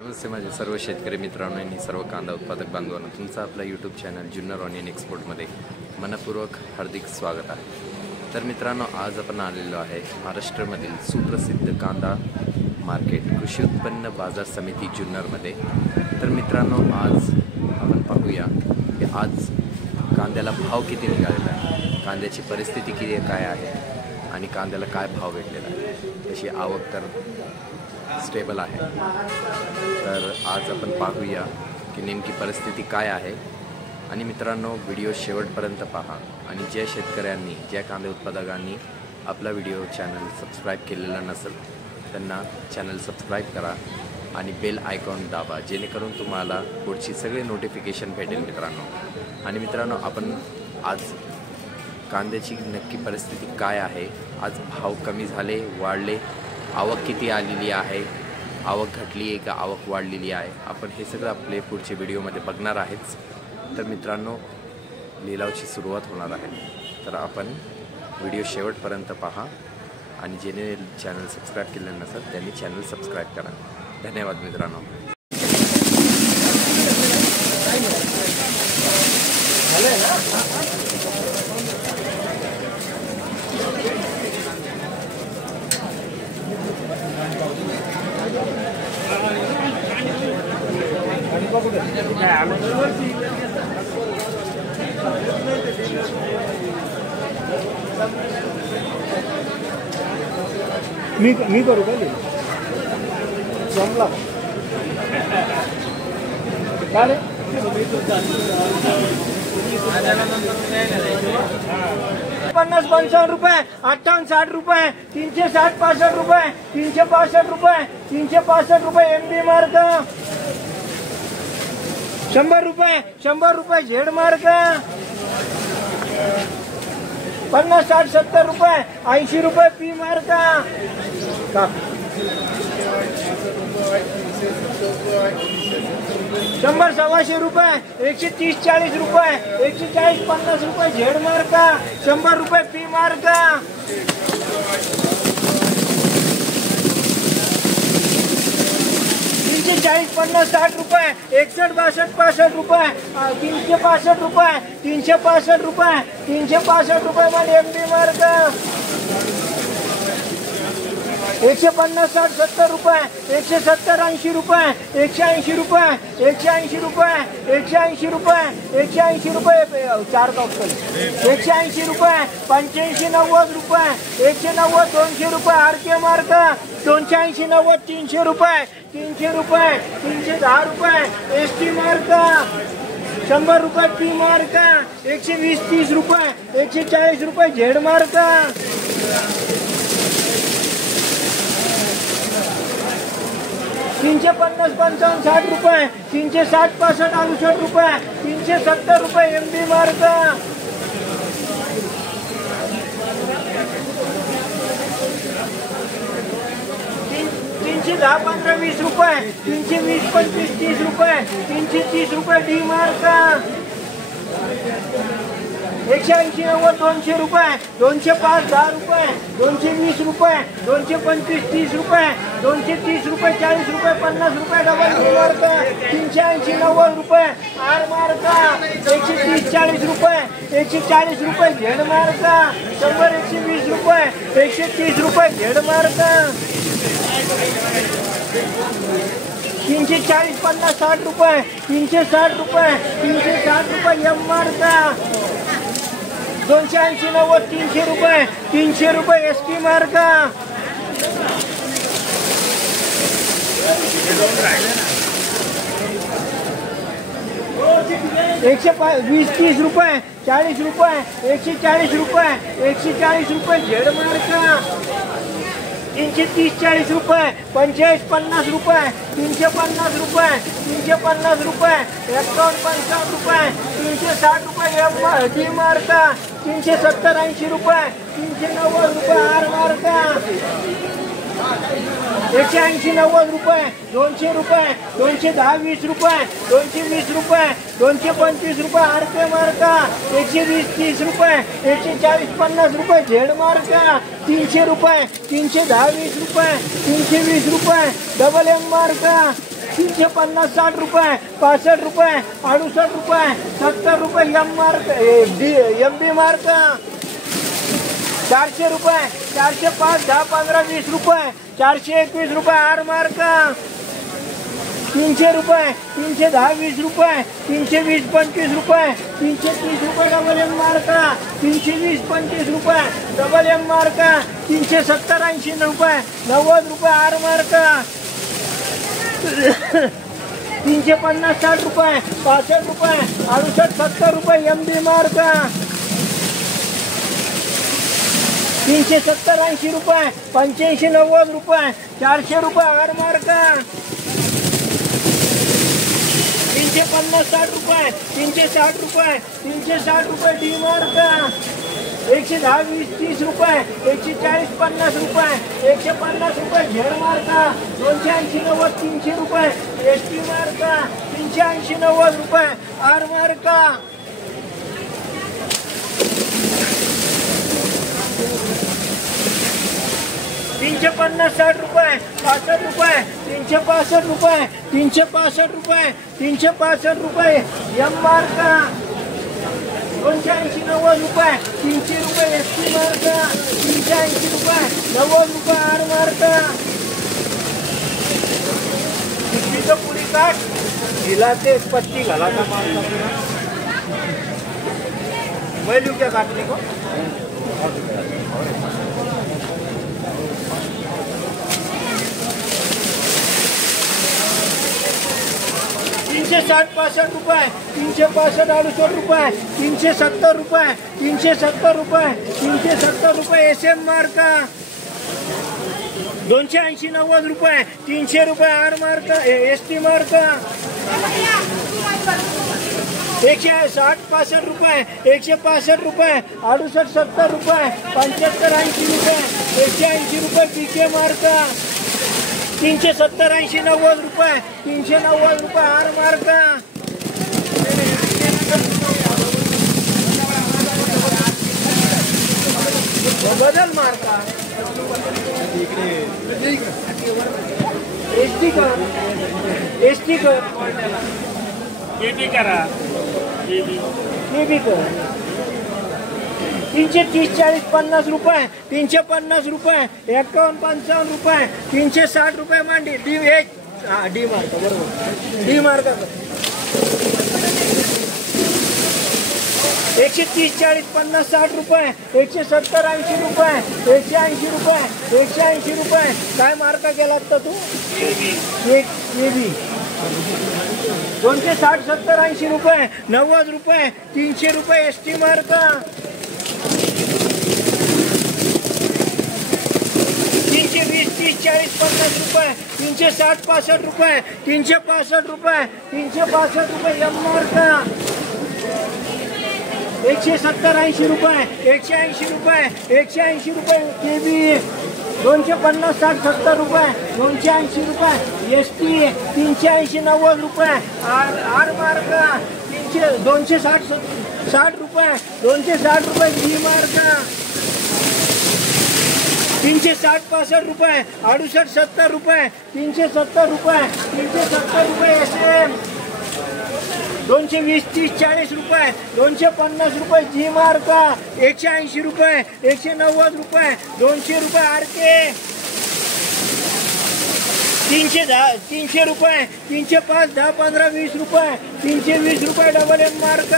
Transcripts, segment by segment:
नमस्ते माझे सर्व शेतकरी मित्रांनो आणि सर्व कांदा उत्पादक बांधवांना तुमचं आपला यूट्यूब चॅनल जुन्नर ऑनियन एक्सपोर्टमध्ये मनपूर्वक हार्दिक स्वागत आहे। तर मित्रांनो, आज आपण आलेलो आहे महाराष्ट्रामधील सुप्रसिद्ध कांदा मार्केट कृषी उत्पन्न बाजार समिती जुन्नरमध्ये। तर मित्रांनो, आज आपण पाहूया की आज कांद्याला भाव किती निघालेला आहे, कांद्याची परिस्थिती किती काय आहे आणि कांद्याला काय भाव भेटलेला आहे, त्याची आवक तर स्टेबल आहे। तर आज आपण पाहूया की नेमकी परिस्थिती काय आहे। आणि मित्रांनो, व्हिडिओ शेवटपर्यंत पहा आणि ज्या शेतकऱ्यांनी ज्या कांदा उत्पादकांनी आपला व्हिडिओ चॅनल सबस्क्राईब केलेला नसेल त्यांना चॅनल सबस्क्राईब करा आणि बेल आयकॉन दाबा, जेणेकरून तुम्हाला पुढची सगळे नोटिफिकेशन भेटेल मित्रांनो। आणि मित्रांनो, आपण आज कांद्याची नक्की परिस्थिती काय आहे, आज भाव कमी झाले वाढले, आवक किती आलेली आहे, आवक घटली आहे का आवक वाढलेली आहे, आपण हे सगळं आपले पुढचे व्हिडिओमध्ये बघणार आहेच। तर मित्रांनो, लिलावाची सुरुवात होणार आहे, तर आपण व्हिडिओ शेवटपर्यंत पहा आणि ज्याने चॅनल सबस्क्राईब केलेलं नसेल त्यांनी चॅनल सबस्क्राईब करा। धन्यवाद मित्रांनो। मी करू का जमला काय रे 50 55 रुपये 58 60 रुपये 360 65 रुपये 365 रुपये 365 रुपये एमडी मार्क 100 रुपये झेड मार्क 50 60 70 रुपये 80 रुपये पी मार्क 100 सव्वाशे रुपये 130 40 रुपये 140 50 रुपये झेड मार्क 100 रुपये पी मार्क 340 50 60 रुपये 61 62 65 रुपये 365 रुपये 365 रुपये 365 रुपये मध्ये एमडी मार्क 150 60 70 रुपये 170 80 रुपये 180 रुपये 180 रुपये 180 रुपये 180 रुपये 4 कॉक्टल 180 रुपये 85 90 रुपये 190 200 रुपये आरके मार्क 280 90 300 रुपये 300 रुपये 310 रुपये एसटी मार्क 100 रुपये पी मार्क 120 30 रुपये 140 रुपये झेड मार्क 350 55 60 रुपये 360 65 68 रुपये 370 रुपये एमडी मार्क 310 15 20 रुपये 320 25 30 रुपये 330 रुपये डी मार्क 180 90 200 रुपये 205 10 रुपये 220 रुपये 225 30 रुपये 230 रुपये 40 रुपये 50 रुपये डबल डी मार्क 380 90 रुपये आर मार्क 130 40 रुपये 140 रुपये झेड मार्क 100 120 रुपये 130 रुपये झेड मार्क 340 50 60 रुपये 360 रुपये 360 रुपये एम मार्क 280 90 300 रुपये एसटी मार्क 120 30 रुपये 40 रुपये 140 रुपये 140 रुपये झेड मार्क 330 40 रुपये 45 50 रुपये 350 रुपये 350 रुपये 51 55 रुपये 360 रुपये डी मार्क 370 80 रुपये 390 रुपये आर मार्क 180 90 रुपये 200 रुपये 210 20 रुपये 220 रुपये 225 रुपये आरके मार्क 120 30 रुपये 140 50 रुपये झेड मार्क 300 रुपये 310 20 रुपये 320 रुपये डबल एम मार्क 350 60 रुपये 65 रुपये 68 रुपये 70 रुपये एम मार्क MB मार्क 400 रुपये 405 10 15 20 रुपये 421 रुपये आर मार्क 300 रुपये 310 20 रुपये 320 25 रुपये 330 रुपये डबल एम मार्क 320 25 रुपये डबल एम मार्क 370 80 रुपये 90 रुपये आर मार्क 350 60 रुपये 65 रुपये 68 70 रुपये MB मार्क 370 80 रुपये 85 90 रुपये 400 रुपये आर मार्क 350 60 रुपये 360 रुपये 360 रुपये डी मार्क 110 20 30 रुपये 140 50 रुपये 150 रुपये झेड मार्क 280 90 300 रुपये ST मार्क 380 90 रुपये आर मार्क 350 60 रुपये 65 रुपये 365 रुपये 365 रुपये 365 रुपये एम मार्क 280 90 रुपये 300 रुपये ST मार्क 380 रुपये 90 रुपये आर मार्क तिथं पुरी काट हिला ते पट्टी घाला का मार्क मैं लू क्या काटने को 360 65 रुपये 365 68 रुपये 370 रुपये 370 रुपये 370 रुपये SM मार्क 280 90 रुपये 300 रुपये आर मार्क ST मार्क 160 65 रुपये 165 रुपये 68 70 रुपये 75 80 रुपये 180 रुपये PK मार्क 370 80 90 रुपये 390 रुपये आर मार्क बदल मार्क ST कर करा ये भी कर 330 40 50 रुपये 350 रुपये 51 55 रुपये 360 रुपये मांडी डी मार्क बरोबर डी मार्क 130 40 50 60 रुपये 170 80 रुपये 180 रुपये 180 रुपये काय मार्क केला आता तू एक ये भी 260 70 80 रुपये 90 रुपये 300 रुपये ST मार्क 320 30 40 50 रुपये 360 65 रुपये 365 रुपये 365 रुपये एम मार्क 170 80 रुपये 180 रुपये 180 रुपये KB 250 60 70 रुपये 280 रुपये ST 380 90 रुपये आर मार्क 260 60 रुपये 260 रुपये B मार्क 360 65 रुपये 68 70 रुपये 370 रुपये 370 रुपये SM 220 30 40 रुपये 250 रुपये G मार्क 180 रुपये 190 रुपये 200 रुपये RK 300 रुपये 305 10 15 20 रुपये 320 रुपये डबल M मार्क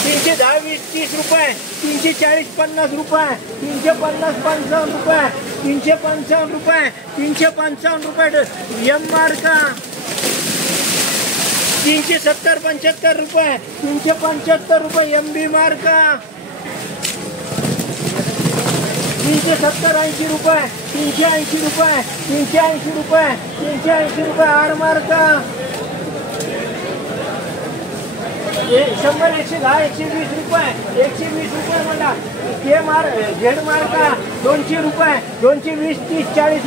310 20 30 रुपये 340 50 रुपये 350 55 रुपये 355 रुपये 355 रुपये M मार्क 370 75 रुपये 375 रुपये MB मार्क 370 80 रुपये 380 रुपये 380 रुपये 380 रुपये आर मार्क 100 110 120 रुपये 120 रुपये म्हणा के मार्क झेड मार्क 200 रुपये 220 30 40